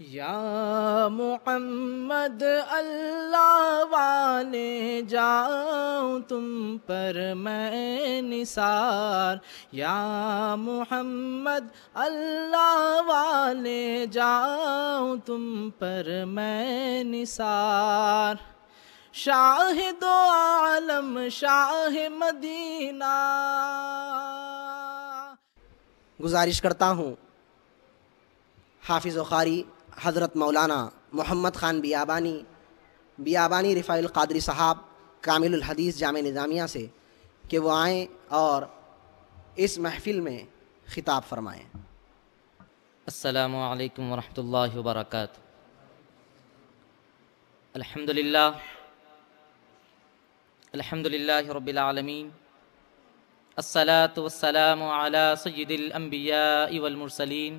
या मोहम्मद अल्लाह वाले जाऊँ तुम पर मैं निसार। या मोहम्मद अल्लाह वाले जाऊँ तुम पर मैं निसार। शाहिदो आलम शाह मदीना। गुजारिश करता हूँ हाफिज़ क़ारी हज़रत मौलाना मोहम्मद ख़ान बियाबानी रिफ़ाइल क़ादरी साहब कामिलुल हदीस जामे निज़ामिया से कि वो आएँ और इस महफ़िल में ख़िताब फ़रमाएँ। अस्सलामु अलैकुम वरहमतुल्लाहि वबरकातुहू। अल्हम्दुलिल्लाह अल्हम्दुलिल्लाहि रब्बिल आलमीन। अस्सलातु वस्सलामु अला सय्यिदिल अंबियाइ वल मुरसलीन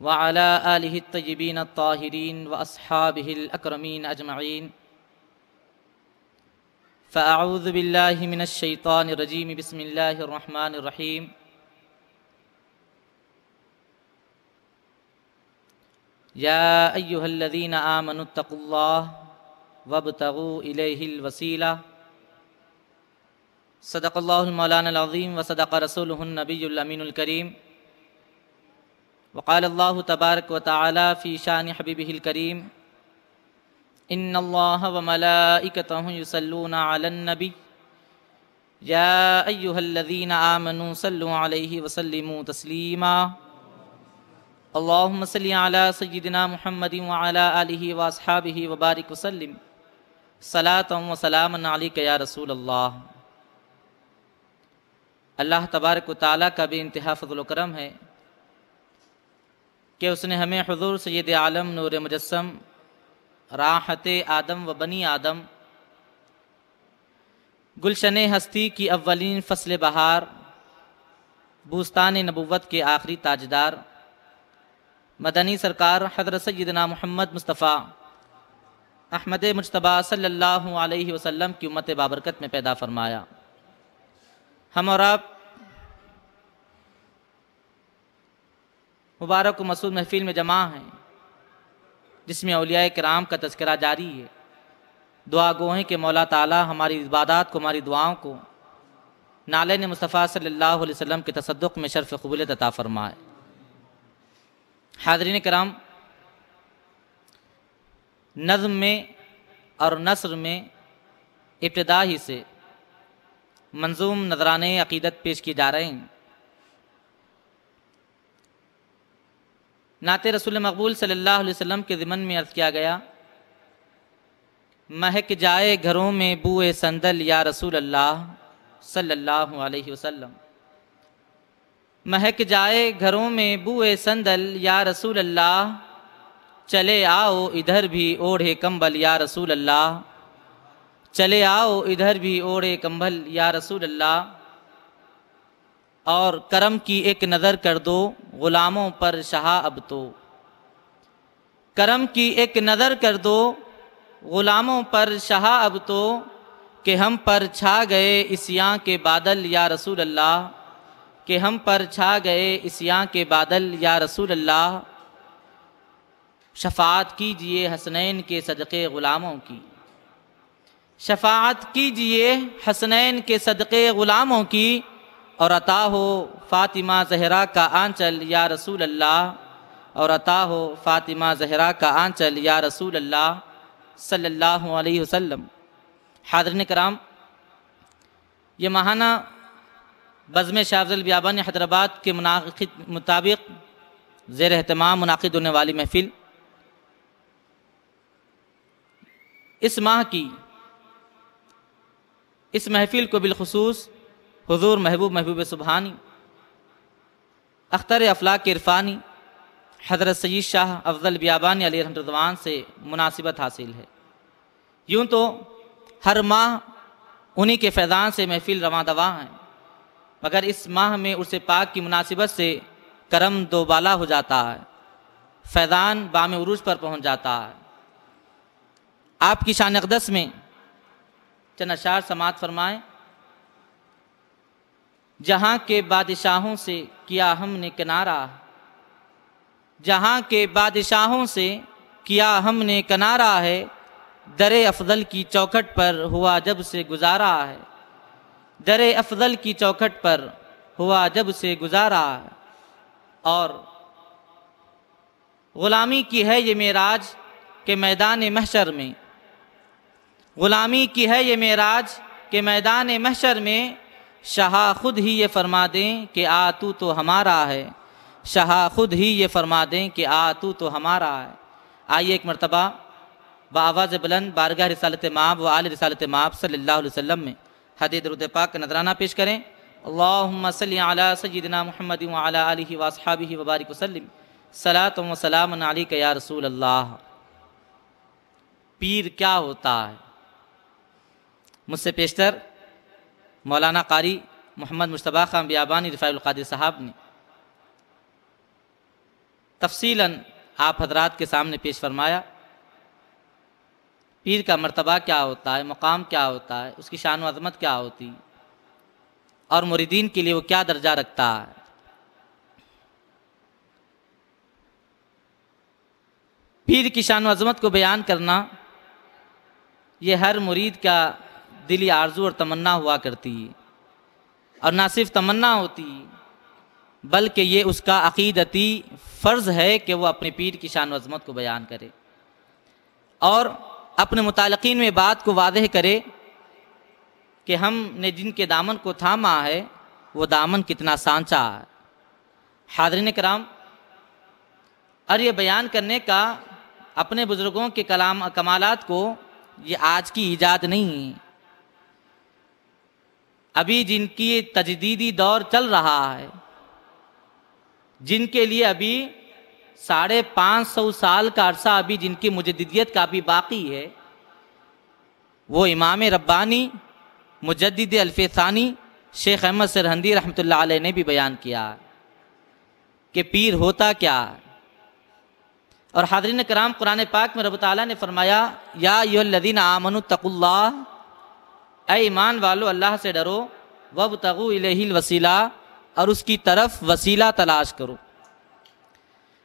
व अला आलिहि त्तय्यिबीन अत्ताहिरीन व अस्हाबिहिल अकरमीन अजमईन। फ़अऊज़ु बिल्लाहि मिनश शैतानिर रजीम। बिस्मिल्लाहिर रहमानिर रहीम। या अय्युहल्लज़ीना आमनुत्तक़ुल्लाह वब्तगू इलैहिल वसीला। सदक़ल्लाहुल मौलानाल अज़ीम व सदक़ रसूलुहुन नबियुल अमीनुल करीम। वक़ालल्लाहु तबारक व तआला फ़ी शानि हबीबिहिल करीम। इन्नल्लाह व मलाइकतहु युसल्लूना अलन नबी या अय्युहल्लज़ीना आमनू सल्लु अलैहि व सल्लिमू तस्लीमा। अल्लाहुम्मा सल्लि अला सय्यिदिना मुहम्मदिन व अला आलिहि व अस्हाबिहि व बारिक व सल्लिम सलातन व सलामन अलैका या रसूल अल्लाह। अल्लाह तबारक व तआला का बेइंतहा फ़ज़ल व करम है कि उसने हमें हुज़ूर सय्यद आलम नूर मुजस्सम राहत आदम व बनी आदम गुलशन हस्ती की अव्वलीन फ़स्ल बहार बूस्तान नबुव्वत के आखिरी ताजदार मदनी सरकार हज़रत सय्यदना मोहम्मद मुस्तफ़ा अहमद मुज्तबा सल्लल्लाहु अलैहि वसल्लम की उम्मत बाबरकत में पैदा फरमाया। हम और आप मुबारक व मसूद महफिल में जमा हैं जिसमें औलियाए किराम का तज़किरा जारी है। दुआ गो हैं कि मौला ताला हमारी इबादत को, हमारी दुआओं को नाले मुस्तफ़ा सल्लल्लाहु अलैहि वसल्लम के तसद्दुक़ में शर्फ़ क़बूलियत अता फ़रमाए। हाज़रीन किराम, नज़्म में और नस्र में इब्तिदा ही से मंजूम नजराने अक़ीदत पेश किए जा रहे हैं। नाते रसूल मक़बूल सल्लल्लाहु अलैहि वसल्लम के ज़िमन में अर्ज़ किया गया, महक जाए घरों में बूए संदल या रसूल अल्लाह सल्लल्लाहु अलैहि वसल्लम। महक जाए घरों में बूए संदल या रसूल अल्लाह, चले आओ इधर भी ओढ़े कंबल या रसूल अल्लाह, चले आओ इधर भी ओढ़े कंबल या रसूल अल्लाह। और करम की एक नज़र कर दो ग़ुलामों पर शाह अब तो, करम की एक नज़र कर दो ग़ुलामों पर शाह अब तो, कि हम पर छा गए इस्यां के बादल या रसूल अल्लाह, कि हम पर छा गए इस्यां के बादल या रसूल अल्लाह। शफ़ाअत कीजिए हसनैन के सदक़े ग़ुलामों की, शफ़ाअत कीजिए हसनैन के सदक़े ग़ुलामों की, और अता हो फ़ातिमा ज़हरा का आंचल या रसूल अल्लाह, और अता हो फ़ातिमा ज़हरा का आंचल या रसूल अल्लाह सल्लल्लाहु अलैहि वसल्लम। हाज़रीन कराम, ये माहाना बज़्म शाह अफ़ज़ल बियाबानी हैदराबाद के मुताबिक ज़ेर एहतमाम मुनाक़िद होने वाली महफ़िल इस माह की इस महफ़िल को बिलख़ुसूस हुज़ूर महबूब सुबहानी अख्तर अफ़लाक इरफ़ानी हज़रत सय्यद शाह अफ़ज़ल बियाबानी अलैहि रहमतुल्लाह से मुनासिबत हासिल है। यूँ तो हर माह उन्हीं के फैज़ान से महफ़िल रवां दवा हैं, मगर इस माह में उर्स पाक की मुनासिबत से करम दोबाला हो जाता है, फैज़ान बाम उरूज पर पहुँच जाता है। आपकी शान अक़दस में चंद अशार समात फरमाएँ। जहाँ के बादशाहों से किया हमने किनारा, जहाँ के बादशाहों से किया हमने किनारा है, दरे अफजल की चौखट पर हुआ जब से गुजारा है, दरे अफजल की चौखट पर हुआ जब से गुजारा है। और ग़ुलामी की है ये मेराज के मैदान महशर में, ग़ुलामी की है ये मेराज के मैदान महशर में, शाह खुद ही ये फरमा दें कि आ तू तो हमारा है, शाह खुद ही ये फरमा दें कि आ तू तो हमारा है। आइए एक मरतबा बाआवाज़ बुलंद बारगाह रिसालत माब व आल रिसालत माब सल्लल्लाहु अलैहि वसल्लम में हदीस दरूद पाक का नजराना पेश करें। अल्लाहुम्मा सल्लि अला सय्यिदिना मुहम्मद व अला आलिहि व अस्हाबिहि व बारिक वसल्लिम सलातु व सलामुन अलैका या रसूल अल्लाह। पीर क्या होता है? मुझसे पेशतर मौलाना कारी मोहम्मद मुश्तबा खान बियाबानी रिफ़ाइल क़ादिर साहब ने तफसीलन आप हजरात के सामने पेश फरमाया। पीर का मर्तबा क्या होता है, मकाम क्या होता है, उसकी शान व अज़मत क्या होती और मुरीदीन के लिए वो क्या दर्जा रखता है। पीर की शान व अज़मत को बयान करना ये हर मुरीद का दिली आरजू और तमन्ना हुआ करती है, और ना सिर्फ तमन्ना होती बल्कि ये उसका अक़ीदती फ़र्ज़ है कि वह अपने पीर की शान व अज़मत को बयान करे और अपने मुतालिकीन में बात को वाज़ेह करे कि हमने जिनके दामन को थामा है वो दामन कितना सांचा है। हाज़रीन किराम, और ये बयान करने का अपने बुज़ुर्गों के कमालात को ये आज की ईजाद नहीं है। अभी जिनकी तजदीदी दौर चल रहा है, जिनके लिए अभी 550 साल का अरसा अभी जिनकी मुजद्दिदियत का भी बाकी है, वो इमाम रब्बानी मुजद्दिद अल्फ़े-सानी शेख अहमद सरहंदी रहमतुल्लाह अलैह ने भी बयान किया कि पीर होता क्या है। और हाज़रीन कराम, कुरान पाक में रब ताला ने फरमाया, या अय्युहल्लज़ीना आमनु तक़ुल्लाह, ऐ ईमान वालो अल्लाह से डरो, वब्तगू इलैहिल वसीला, और उसकी तरफ वसीला तलाश करो।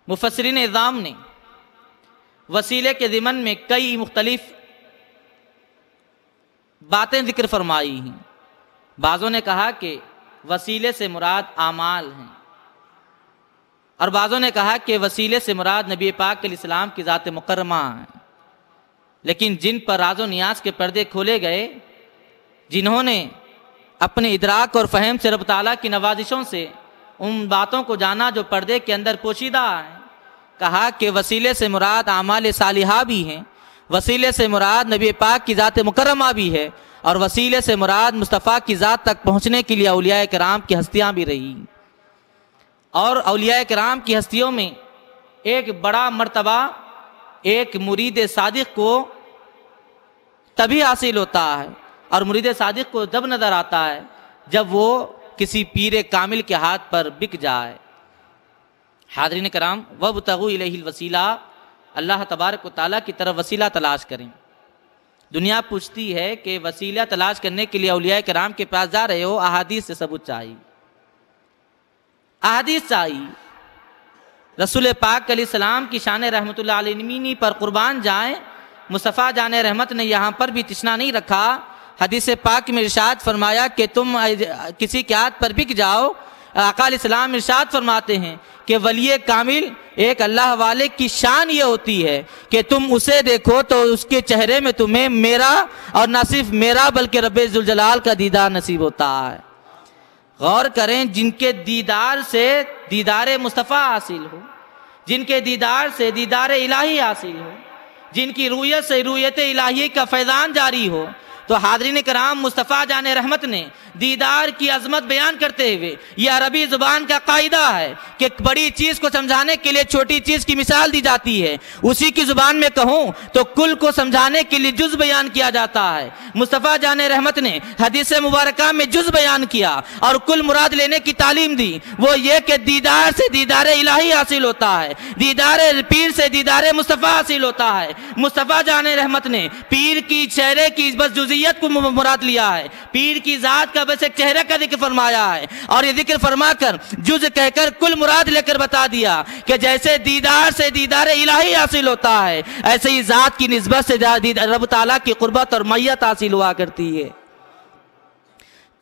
मुफस्सिरीन इज़ाम ने वसीले के ज़िमन में कई मुख्तलिफ बातें जिक्र फरमाई हैं। बाज़ों ने कहा कि वसीले से मुराद आमाल हैं, और बाज़ों ने कहा कि वसीले से मुराद नबी पाक अलैहिस्सलाम की ज़ात मुकर्रमा है। लेकिन जिन पर राज़ो नियाज़ के पर्दे खोले गए, जिन्होंने अपने इदराक और फ़हम से रब ताला की नवाजिशों से उन बातों को जाना जो पर्दे के अंदर पोशीदा है, कहा कि वसीले से मुराद आमाल सालिहा भी हैं, वसीले से मुराद नबी पाक की ज़ात मुकर्रमा भी है, और वसीले से मुराद मुस्तफ़ा की ज़ात तक पहुँचने के लिए औलिया किराम की हस्तियाँ भी रही। और औलिया किराम की हस्तियों में एक बड़ा मर्तबा एक मुरीद सादिक को तभी हासिल होता है, और मुरीद सादिक को जब नज़र आता है जब वो किसी पीर कामिल के हाथ पर बिक जाए। हाज़रीन कराम, वब्तगू इलैहिल वसीला, अल्लाह तबारक व तआला की तरफ वसीला तलाश करें। दुनिया पूछती है कि वसीला तलाश करने के लिए औलिया किराम के पास जा रहे हो, अहादीस से सबूत चाहिए, अहादीस चाहिए। रसूल पाक अलैहिस्सलाम की शान रहमतुल्लाह अलैहि पर कुर्बान जाएं, मुस्तफ़ा जान रहमत ने यहाँ पर भी तिश्ना नहीं रखा। हदीस पाक में इरशाद फरमाया कि तुम किसी के हाथ पर बिक जाओ। आका अलैहिस्सलाम इरशाद फरमाते हैं कि वली कामिल एक अल्लाह वाले की शान ये होती है कि तुम उसे देखो तो उसके चेहरे में तुम्हें मेरा, और न सिर्फ मेरा बल्कि रब्बे जुल जलाल का दीदार नसीब होता है। गौर करें, जिनके दीदार से दीदार मुस्तफ़ा हासिल हो, जिनके दीदार से दीदार इलाही हासिल हो, जिनकी रूयत से रूयत इलाही का फैज़ान जारी हो, तो हाज़रीन कराम, मुस्तफ़ा जान रहमत ने दीदार की अज़मत बयान करते हुए यह अरबी ज़ुबान का कायदा है कि बड़ी चीज़ को समझाने के लिए छोटी चीज़ की मिसाल दी जाती है। उसी की ज़ुबान में कहूँ तो कुल को समझाने के लिए जुज़ बयान किया जाता है। मुस्तफ़ा जान रहमत ने हदीस मुबारका में जुज़ बयान किया और कुल मुराद लेने की तालीम दी। वो ये कि दीदार से दीदार इलाही हासिल होता है, दीदार पीर से दीदार मुस्तफ़ा हासिल होता है। मुस्तफ़ा जान रहमत ने पीर की चेहरे की बस जुज़ मैयत को मुराद लिया है, पीर की ज़ात का बस एक चेहरे का जिक्र फरमाया है, और ये जिक्र फरमाकर जुज कहकर कुल मुराद लेकर बता दिया कि जैसे दीदार से दीदार इलाही हासिल होता है, ऐसे ही ज़ात की निस्बत से रब ताला की कुर्बत और मैयत हासिल हुआ करती है।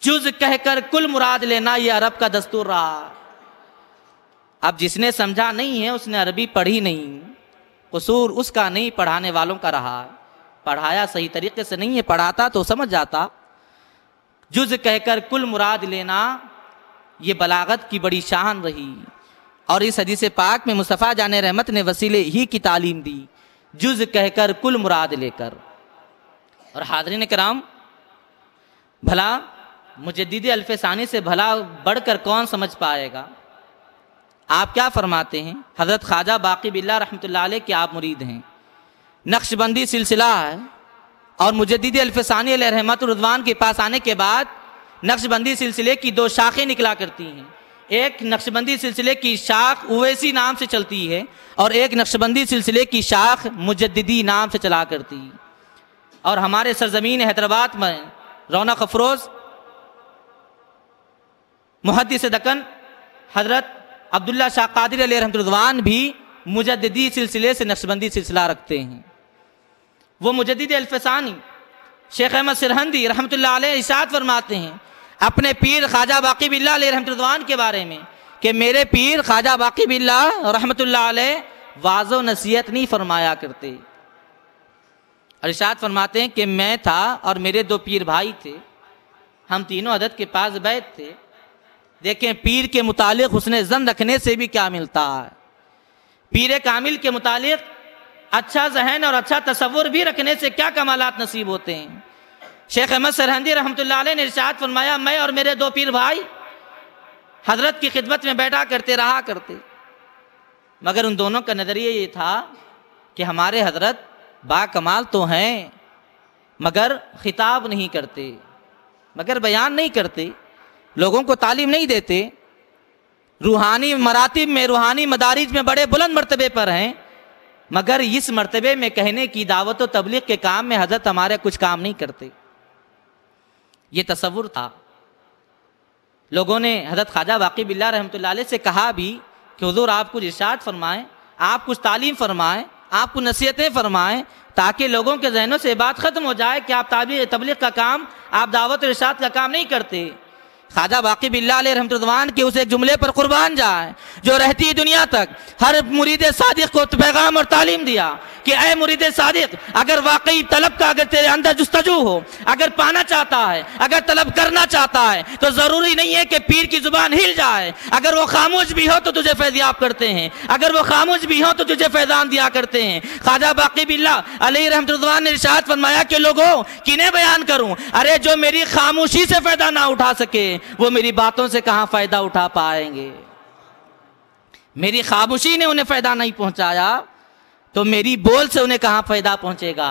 जुज कहकर कुल मुराद लेना यह अरब का दस्तूर रहा। अब जिसने समझा नहीं है उसने अरबी पढ़ी नहीं, कसूर उसका नहीं, पढ़ाने वालों का रहा। पढ़ाया सही तरीके से नहीं है, पढ़ाता तो समझ जाता। जुज कहकर कुल मुराद लेना ये बलागत की बड़ी शान रही, और इस हदीस पाक में मुस्तफ़ा जाने रहमत ने वसीले ही की तालीम दी, जुज कहकर कुल मुराद लेकर। और हाज़रीन किराम, भला मुजद्दिद अल्फ़सानी से भला बढ़कर कौन समझ पाएगा? आप क्या फरमाते हैं? हज़रत ख्वाजा बाकी बिल्लाह रहमतुल्लाह अलैह के आप मुरीद हैं, नक्शबंदी सिलसिला है, और मुजद्दिद अल्फ़सानी अलैहि रहमत व रिज़वान के पास आने के बाद नक्शबंदी सिलसिले की दो शाखें निकला करती हैं। एक नक्शबंदी सिलसिले की शाख उवैसी नाम से चलती है, और एक नक्शबंदी सिलसिले की शाख मुजद्दिदी नाम से चला करती है। और हमारे सरजमीन हैदराबाद में रौनक अफरोज़ मुहद्दिस दक्कन हज़रत अब्दुल्ला शाह कादरी अलैहि रहमतुल्लाह रिज़वान भी मुजद्दिदी सिलसिले से नक्शबंदी सिलसिला रखते हैं। वो मुजद्दिद अल्फ़सानी शेख अहमद सिरहंदी रहमतुल्लाह अलैह इरशाद फरमाते हैं अपने पीर ख्वाजा बाकी बिल्लाह अलैहि रहमतुल्लाह रिज़वान के बारे में कि मेरे पीर ख्वाजा बाकी बिल्लाह रहमतुल्लाह अलैह वाज़ो नसीहत नहीं फरमाया करते। इरशाद फरमाते हैं कि मैं था और मेरे दो पीर भाई थे, हम तीनों हज़रत के पास बैठ थे। देखें पीर के मुतालिक हुस्न ज़न रखने से भी क्या मिलता है, पीर कामिल के मुतालिक अच्छा जहन और अच्छा तसव्वुर भी रखने से क्या कमालात नसीब होते हैं। शेख अहमद सरहंदी रहमतुल्लाह अलैह ने इरशाद फरमाया, मैं और मेरे दो पीर भाई हजरत की खिदमत में बैठा करते रहा करते, मगर उन दोनों का नज़रिया ये था कि हमारे हजरत बाकमाल तो हैं मगर खिताब नहीं करते, मगर बयान नहीं करते, लोगों को तालीम नहीं देते, रूहानी मरातिब में रूहानी मदारिज में बड़े बुलंद मर्तबे पर हैं, मगर इस मर्तबे में कहने की दावत और तबलीग के काम में हजरत हमारे कुछ काम नहीं करते। ये तसव्वुर था। लोगों ने हजरत ख्वाजा बाकी बिल्लाह रहमतुल्लाह अलैह से कहा भी कि हुजूर आप कुछ इरशाद फरमाएं, आप कुछ तालीम फरमाएं, आप कुछ नसीहतें फरमाएं, ताकि लोगों के जहनों से बात खत्म हो जाए कि आप तबलीग का काम, आप दावत और इरशाद का काम नहीं करते। ख्वाजा बाकी बिल्लाह अलैहि रहमतुल्लाह के उस एक जुमले पर कुर्बान जाए जो रहती दुनिया तक हर मुरीद सादिक को पैगाम और तालीम दिया कि ऐ मुरीद सादिक, अगर वाकई तलब का अगर तेरे अंदर जुस्तजू हो, अगर पाना चाहता है, अगर तलब करना चाहता है, तो ज़रूरी नहीं है कि पीर की ज़ुबान हिल जाए। अगर वो खामोश भी हो तो तुझे फैज़याब करते हैं, अगर वो खामोश भी हो तो तुझे फैज़ान दिया करते हैं। ख्वाजा बाकी बिल्लाह अलैहि रहमतुल्लाह ने इरशाद फरमाया कि लोगों किन्हें बयान करूं, अरे जो मेरी खामोशी से फ़ायदा ना उठा सके वो मेरी बातों से कहां फ़ायदा उठा पाएंगे। मेरी खामोशी ने उन्हें फ़ायदा नहीं पहुंचाया तो मेरी बोल से उन्हें कहां फ़ायदा पहुंचेगा।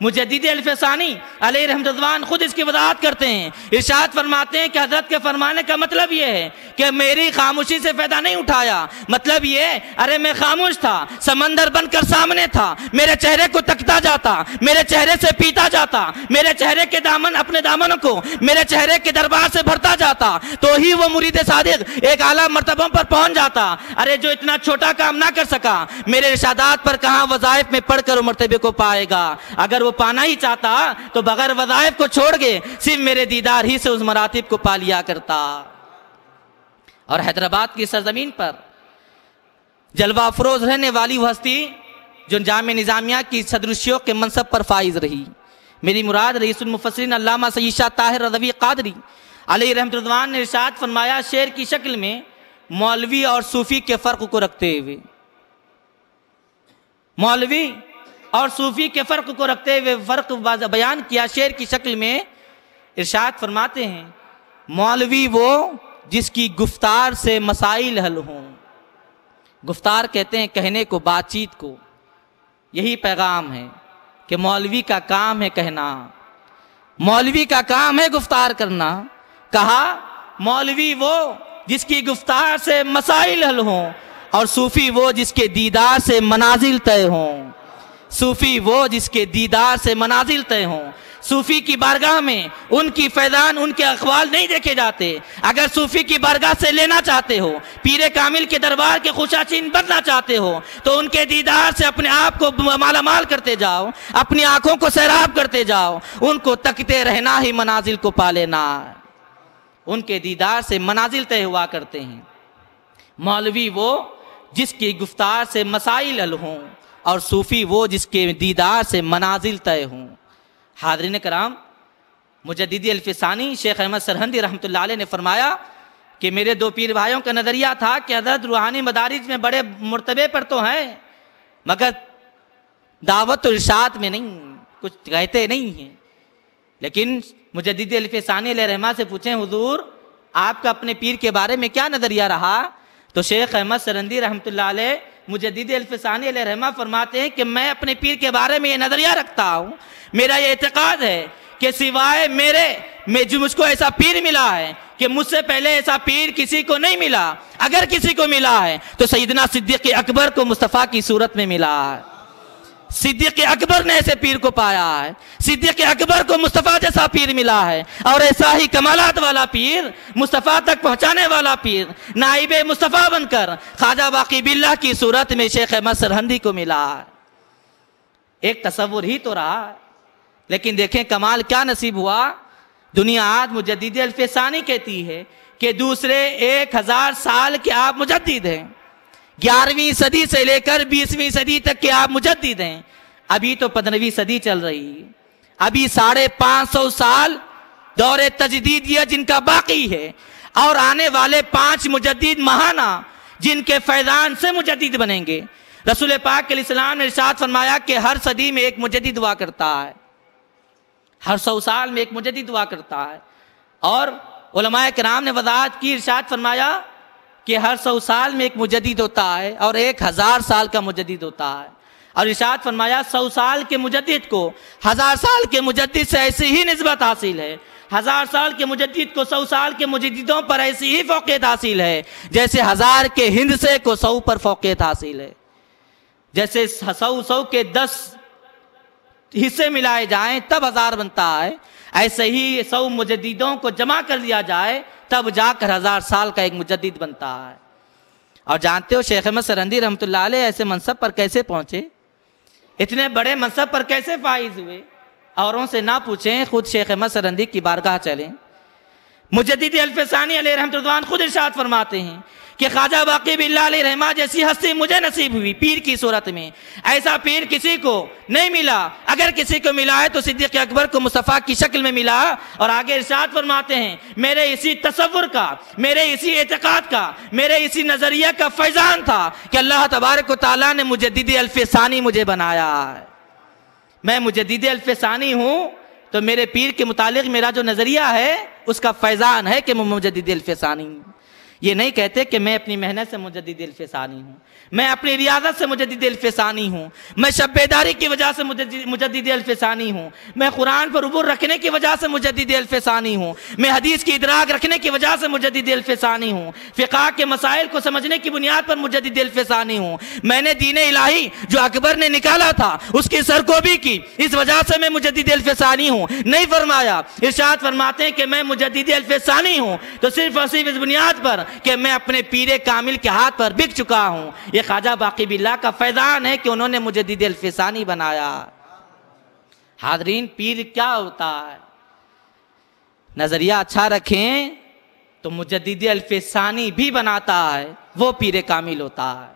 मुजद्दिद अल्फ़सानी अलैहि रहमतुल्लाह खुद इसकी वज़ाहत करते हैं, इरशाद फरमाते हैं कि हज़रत के फरमाने का मतलब ये है कि मेरी खामोशी से फ़ायदा नहीं उठाया, मतलब ये अरे मैं खामोश था, समंदर बनकर सामने था, मेरे चेहरे को तकता जाता, मेरे चेहरे से पीता जाता, मेरे चेहरे के दामन अपने दामनों को मेरे चेहरे के दरबार से भरता जाता, तो ही वो मुरीद सादिक एक आला मर्तबों पर पहुंच जाता। अरे जो इतना छोटा काम ना कर सका, मेरे इरशादात पर कहां वज़ाइफ में पढ़कर वो मर्तबे को पाएगा। अगर वो पाना ही चाहता तो बगैर वज़ाइफ को छोड़ के सिर्फ मेरे दीदार ही से उस मरातिब को पा लिया करता। और हैदराबाद की सरजमीन पर जलवा अफरोज रहने वाली वो हस्ती जो जामे निजामिया की सदरुशियों के मनसब पर फाइज रही, मेरी मुराद रईसुल मुफस्सिरीन अल्लामा सय्यद शाह ताहिर रज़वी क़ादरी अलैहि रहमतुल्लाह ने इरशाद फरमाया शेर की शक्ल में मौलवी और सूफी के फ़र्क को रखते हुए, मौलवी और सूफी के फ़र्क को रखते हुए फ़र्क बयान किया शेर की शक्ल में। इरशाद फरमाते हैं मौलवी वो जिसकी गुफ्तार से मसाइल हल हों। गुफ्तार कहते हैं कहने को, बातचीत को। यही पैगाम है कि मौलवी का काम है कहना, मौलवी का काम है गुफ्तार करना। कहा मौलवी वो जिसकी गुफ्तार से मसाइल हल हों, और सूफी वो जिसके दीदार से मनाजिल तय हों। सूफी वो जिसके दीदार से मनाजिल तय हों। सूफी की बारगाह में उनकी फैजान, उनके अखवाल नहीं देखे जाते। अगर सूफी की बारगाह से लेना चाहते हो, पीरे कामिल के दरबार के खुशाचीन बनना चाहते हो, तो उनके दीदार से अपने आप को मालामाल करते जाओ, अपनी आंखों को सैराब करते जाओ। उनको तकते रहना ही मनाजिल को पा लेना। उनके दीदार से मनाजिल तय हुआ करते हैं। मौलवी वो जिसकी गुफ्तार से मसाइल हल हों, और सूफी वो जिसके दीदार से मनाजिल तय हों। हाज़रीन कराम, मुजद्दिदी अल्फसानी शेख अहमद सरहंदी रहमतुल्लाह अलैह ने फरमाया कि मेरे दो पीर भाइयों का नज़रिया था कि हज़रत रूहानी मदारिज में बड़े मर्तबे पर तो हैं, मगर दावत और इरशाद में नहीं, कुछ कहते नहीं हैं। लेकिन मुजद्दिदी अल्फसानी अलैहिर्रहमा से पूछें, हुजूर आपका अपने पीर के बारे में क्या नज़रिया रहा? तो शेख अहमद सरहंदी रहमतुल्लाह अलैह मुजद्दिदी अल्फसानी अलैहिर्रहमा फरमाते हैं कि मैं अपने पीर के बारे में ये नज़रिया रखता हूँ, मेरा ये एतकाद है कि सिवाय मेरे जो मुझको ऐसा पीर मिला है कि मुझसे पहले ऐसा पीर किसी को नहीं मिला। अगर किसी को मिला है तो सैयदना सिद्दीक़ अकबर को मुस्तफ़ा की सूरत में मिला है। सिद्दीक़ अकबर ने ऐसे पीर को पाया है, सिद्दीक़ अकबर को मुस्तफ़ा जैसा पीर मिला है। और ऐसा ही कमालात वाला पीर, मुस्तफ़ा तक पहुँचाने वाला पीर, नाइब मुस्तफ़ा बनकर ख्वाजा बाकी बिल्लाह की सूरत में शेख अहमद सरहंदी को मिला है। एक तसव्वुर ही तो रहा, लेकिन देखें कमाल क्या नसीब हुआ। दुनिया आज मुजद्दिदी अल्फसानी कहती है कि दूसरे 1000 साल के आप मुजद्दिद हैं, 11वीं सदी से लेकर 20वीं सदी तक के आप मुजद्दिद हैं। अभी तो 15वीं सदी चल रही है, अभी 550 साल दौरे तजदीद ये जिनका बाकी है, और आने वाले 5 मुजद्दिद महाना जिनके फैजान से मुजद्दिद बनेंगे। रसूल पाक अलैहिस्सलाम ने इरशाद फरमाया कि हर सदी में एक मुजद्दिद हुआ करता है, हर 100 साल में एक मुजद्दिद हुआ करता है। और उलमाए किराम ने वज़ाहत की, इरशाद फरमाया कि हर 100 साल में एक मुजद्दिद होता है और 1000 साल का मुजद्दिद होता है। और इरशाद फरमाया 100 साल के मुजद्दिद को 1000 साल के मुजद्दिद से ऐसी ही निस्बत हासिल है, 1000 साल के मुजद्दिद को 100 साल के मुजद्दिदों पर ऐसी ही फौक़ियत हासिल है जैसे 1000 के हिंद से को 100 पर फौक़ियत हासिल है। जैसे 100 के 10 हिस्से मिलाए जाएं तब 1000 बनता है, ऐसे ही 100 मुजद्दिदों को जमा कर लिया जाए तब जाकर 1000 साल का एक मुजद्दिद बनता है। और जानते हो शेख अहमद सरहंदी रहमतुल्लाह अलैह ऐसे मनसब पर कैसे पहुंचे, इतने बड़े मनसब पर कैसे फाइज हुए? औरों से ना पूछें, खुद शेख अहमद सरहंदी की बारगाह चलें। मुजद्दिदी अल्फसानी अलैहि रहमतुल्लाह खुद इरशाद फरमाते हैं कि ख्वाजा बाकी बिल्लाह अलैहि रहमा जैसी हस्ती मुझे नसीब हुई पीर की सूरत में, ऐसा पीर किसी को नहीं मिला। अगर किसी को मिला है तो सिद्दीक़ अकबर को मुस्तफ़ा की शक्ल में मिला। और आगे इरशाद फरमाते हैं, मेरे इसी तसव्वुर का, मेरे इसी एतकाद का, मेरे इसी नज़रिया का फैज़ान था कि अल्लाह तबारक व तआला ने मुजद्दिदी अल्फसानी मुझे बनाया है। मैं मुजद्दिदी अल्फसानी हूँ तो मेरे पीर के मुतालिक मेरा जो नज़रिया है उसका फैज़ान है कि मैं मुजद्दिदी अल्फसानी हूँ। ये नहीं कहते कि मैं अपनी मेहनत से मुजद्दिदी अल्फसानी हूँ, मैं अपनी रियाजत से मुजद्दिदी अल्फसानी हूँ, मैं शब-बेदारी की वजह से मुजद्दिदी अल्फसानी हूँ, मैं कुरान पर उबूर रखने की वजह से मुजद्दिदी अल्फसानी हूँ, मैं हदीस की इदराक रखने की वजह से मुजद्दिदी अल्फसानी हूँ, फ़िक़्ह के मसाइल को समझने की बुनियाद पर मुजद्दिदी अल्फसानी हूँ। मैंने दीन इलाही जो अकबर ने निकाला था उसकी सरकोबी की, इस वजह से मैं मुजद्दिदी अल्फसानी हूँ। नहीं फरमाया, इरशाद फरमाते हैं कि मैं मुजद्दिदी अल्फसानी हूँ तो सिर्फ और सिर्फ इस बुनियाद पर कि मैं अपने पीरे कामिल के हाथ पर बिक चुका हूँ। ये ख्वाजा बाकी बिल्लाह का फैज़ान है कि उन्होंने मुजद्दिदी अल्फसानी बनाया। हाज़रीन, पीर क्या होता है? नज़रिया अच्छा रखें तो मुजद्दिदी अल्फसानी भी बनाता है, वो पीरे कामिल होता है।